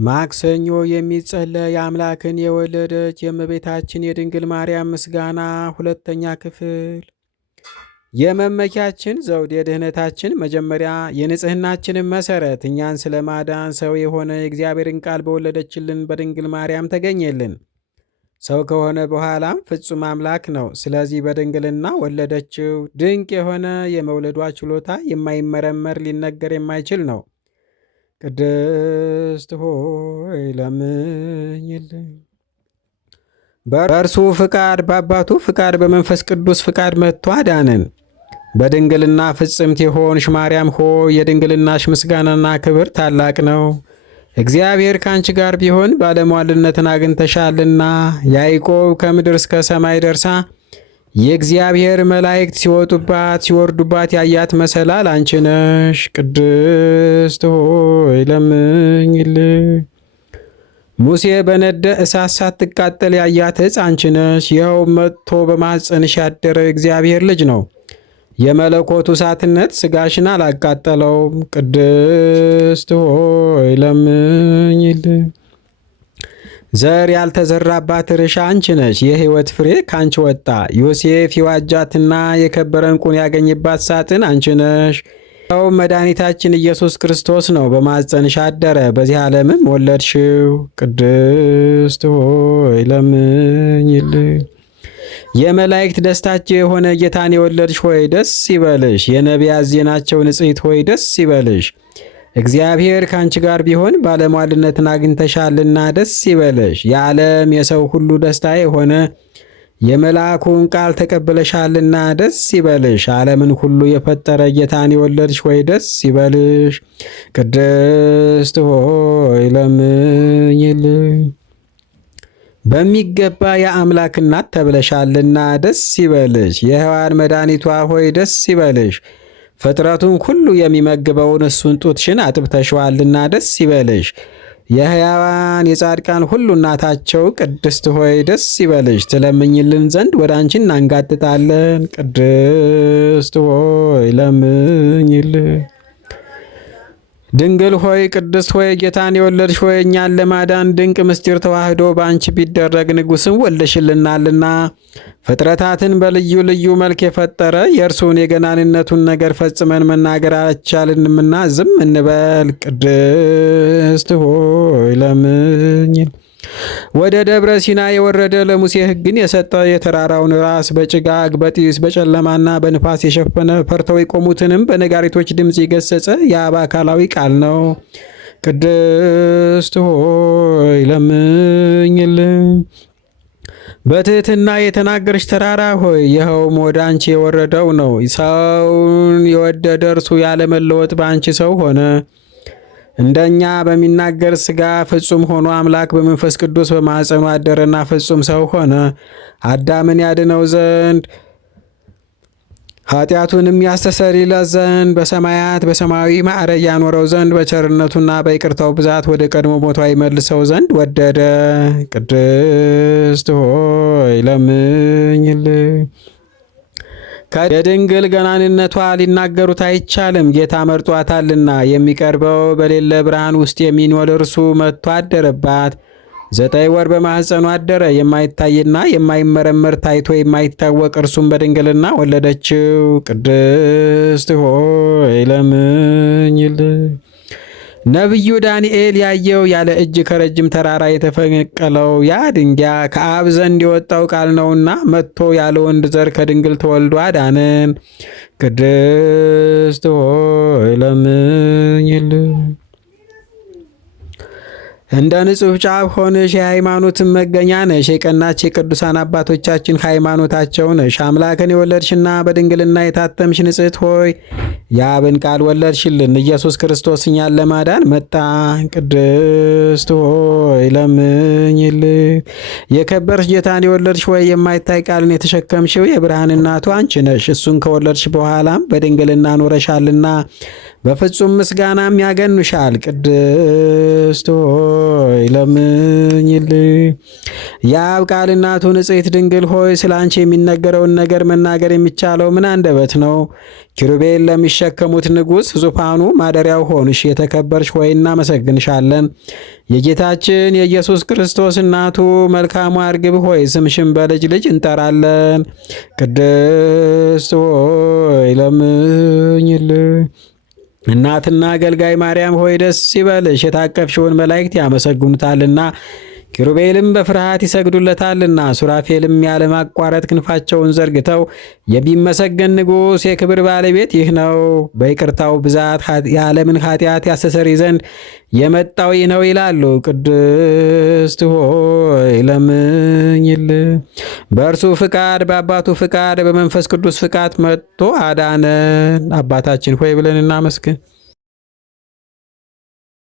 ማክሰኞ የሚጸለይ አምላክን የወለደች የእመቤታችን የድንግል ማርያም ምስጋና ሁለተኛ ክፍል። የመመኪያችን ዘውድ የድኅነታችን መጀመሪያ የንጽሕናችንን መሠረት እኛን ስለ ማዳን ሰው የሆነ የእግዚአብሔርን ቃል በወለደችልን በድንግል ማርያም ተገኘልን። ሰው ከሆነ በኋላም ፍጹም አምላክ ነው። ስለዚህ በድንግልና ወለደችው። ድንቅ የሆነ የመውለዷ ችሎታ የማይመረመር ሊነገር የማይችል ነው። ቅድስት ሆይ ለምኝልን። በእርሱ ፍቃድ በአባቱ ፍቃድ በመንፈስ ቅዱስ ፍቃድ መጥቶ አዳነን። በድንግልና ፍጽምት የሆንሽ ማርያም ሆይ የድንግልናሽ ምስጋናና ክብር ታላቅ ነው። እግዚአብሔር ከአንቺ ጋር ቢሆን ባለሟልነትን አግኝተሻልና። ያዕቆብ ከምድር እስከ ሰማይ ደርሳ የእግዚአብሔር መላእክት ሲወጡባት ሲወርዱባት ያያት መሰላል አንቺ ነሽ። ቅድስት ሆይ ለምኝልን። ሙሴ በነደ እሳት ሳትቃጠል ያያት ዕፅ አንቺ ነሽ። ይኸው መጥቶ በማኅፀንሽ ያደረው እግዚአብሔር ልጅ ነው። የመለኮቱ እሳትነት ሥጋሽን አላቃጠለውም። ቅድስት ሆይ ለምኝልን። ዘር ያልተዘራባት እርሻ አንቺ ነሽ። የሕይወት ፍሬ ካንቺ ወጣ። ዮሴፍ የዋጃትና የከበረ ዕንቁን ያገኝባት ሳጥን አንቺ ነሽ። ያው መድኃኒታችን ኢየሱስ ክርስቶስ ነው። በማኅፀንሽ አደረ፣ በዚህ ዓለምም ወለድሽው። ቅድስት ሆይ ለምኝልን። የመላእክት ደስታቸው የሆነ ጌታን የወለድሽ ሆይ ደስ ይበልሽ። የነቢያት ዜናቸው ንጽሕት ሆይ ደስ ይበልሽ። እግዚአብሔር ከአንቺ ጋር ቢሆን ባለሟልነትን አግኝተሻልና ደስ ይበልሽ። የዓለም የሰው ሁሉ ደስታ የሆነ የመልአኩን ቃል ተቀብለሻልና ደስ ይበልሽ። ዓለምን ሁሉ የፈጠረ ጌታን የወለድሽ ሆይ ደስ ይበልሽ። ቅድስት ሆይ ለምኝልን። በሚገባ የአምላክ እናት ተብለሻልና ደስ ይበልሽ። የሕያዋን መድኃኒቷ ሆይ ደስ ይበልሽ። ፍጥረቱን ሁሉ የሚመግበውን እሱን ጡትሽን አጥብተሽዋልና ደስ ይበልሽ። የሕያዋን የጻድቃን ሁሉ እናታቸው ቅድስት ሆይ ደስ ይበልሽ። ትለምኝልን ዘንድ ወደ አንቺ እናንጋጥጣለን። ቅድስት ሆይ ለምኝልን። ድንግል ሆይ ቅድስት ሆይ ጌታን የወለድሽ ሆይ እኛን ለማዳን ድንቅ ምስጢር ተዋህዶ በአንቺ ቢደረግ ንጉሥን ወልደሽልናልና ፍጥረታትን በልዩ ልዩ መልክ የፈጠረ የእርሱን የገናንነቱን ነገር ፈጽመን መናገር አልቻልንምና ዝም እንበል። ቅድስት ሆይ ለምኝልን። ወደ ደብረ ሲና የወረደ ለሙሴ ሕግን የሰጠ የተራራውን ራስ በጭጋግ በጢስ በጨለማና በንፋስ የሸፈነ ፈርተው የቆሙትንም በነጋሪቶች ድምፅ የገሰጸ የአብ አካላዊ ቃል ነው። ቅድስት ሆይ ለምኝልን። በትሕትና የተናገርሽ ተራራ ሆይ ይኸውም ወደ አንቺ የወረደው ነው። ሰውን የወደደ እርሱ ያለመለወጥ በአንቺ ሰው ሆነ። እንደኛ በሚናገር ሥጋ ፍጹም ሆኖ አምላክ በመንፈስ ቅዱስ በማኅፀኑ አደረና ፍጹም ሰው ሆነ። አዳምን ያድነው ዘንድ ኃጢአቱንም ያስተሰርይለት ዘንድ በሰማያት በሰማያዊ ማዕረግ ያኖረው ዘንድ በቸርነቱና በይቅርታው ብዛት ወደ ቀድሞ ቦታው ይመልሰው ዘንድ ወደደ። ቅድስት ሆይ ለምኝልን። ከድንግል ገናንነቷ ሊናገሩት አይቻልም፣ ጌታ መርጧታልና። የሚቀርበው በሌለ ብርሃን ውስጥ የሚኖር እርሱ መጥቶ አደረባት። 9 ወር በማኅፀኑ አደረ። የማይታይና የማይመረመር ታይቶ የማይታወቅ እርሱም በድንግልና ወለደችው። ቅድስት ሆይ ለምኝልን። ነቢዩ ዳንኤል ያየው ያለ እጅ ከረጅም ተራራ የተፈነቀለው ያ ድንጋይ ከአብ ዘንድ የወጣው ቃል ነውና መጥቶ ያለ ወንድ ዘር ከድንግል ተወልዶ አዳነን። ቅድስት ሆይ ለምኝልን። እንደ ንጹሕ ጫፍ ሆነሽ የሃይማኖትን መገኛ ነሽ። የቀናች የቅዱሳን አባቶቻችን ሃይማኖታቸው ነሽ። አምላክን የወለድሽና በድንግልና የታተምሽ ንጽሕት ሆይ የአብን ቃል ወለድሽልን። ኢየሱስ ክርስቶስ እኛን ለማዳን መጣ። ቅድስት ሆይ ለምኝልን። የከበርሽ ጌታን የወለድሽ ሆይ የማይታይ ቃልን የተሸከምሽው የብርሃን እናቱ አንቺ ነሽ። እሱን ከወለድሽ በኋላም በድንግልና ኖረሻልና በፍጹም ምስጋናም ያገኑሻል። ቅድስት ሆይ ለምኝልን። የአብ ቃል እናቱ ንጽሕት ድንግል ሆይ ስለ አንቺ የሚነገረውን ነገር መናገር የሚቻለው ምን አንደበት ነው? ኪሩቤል ለሚሸከሙት ንጉሥ ዙፋኑ ማደሪያው ሆንሽ የተከበርሽ ሆይ እናመሰግንሻለን። የጌታችን የኢየሱስ ክርስቶስ እናቱ መልካሟ እርግብ ሆይ ስምሽን በልጅ ልጅ እንጠራለን። ቅድስት ሆይ ለምኝልን። እናትና አገልጋይ ማርያም ሆይ ደስ ይበልሽ፣ የታቀፍሽውን መላእክት ያመሰግኑታልና ኪሩቤልም በፍርሃት ይሰግዱለታልና። ሱራፌልም ያለማቋረጥ ክንፋቸውን ዘርግተው የሚመሰገን ንጉሥ የክብር ባለቤት ይህ ነው፣ በይቅርታው ብዛት የዓለምን ኃጢአት ያስተሰርይ ዘንድ የመጣው ይህ ነው ይላሉ። ቅድስት ሆይ ለምኝልን። በእርሱ ፍቃድ፣ በአባቱ ፍቃድ፣ በመንፈስ ቅዱስ ፍቃድ መጥቶ አዳነን። አባታችን ሆይ ብለን እናመስግን።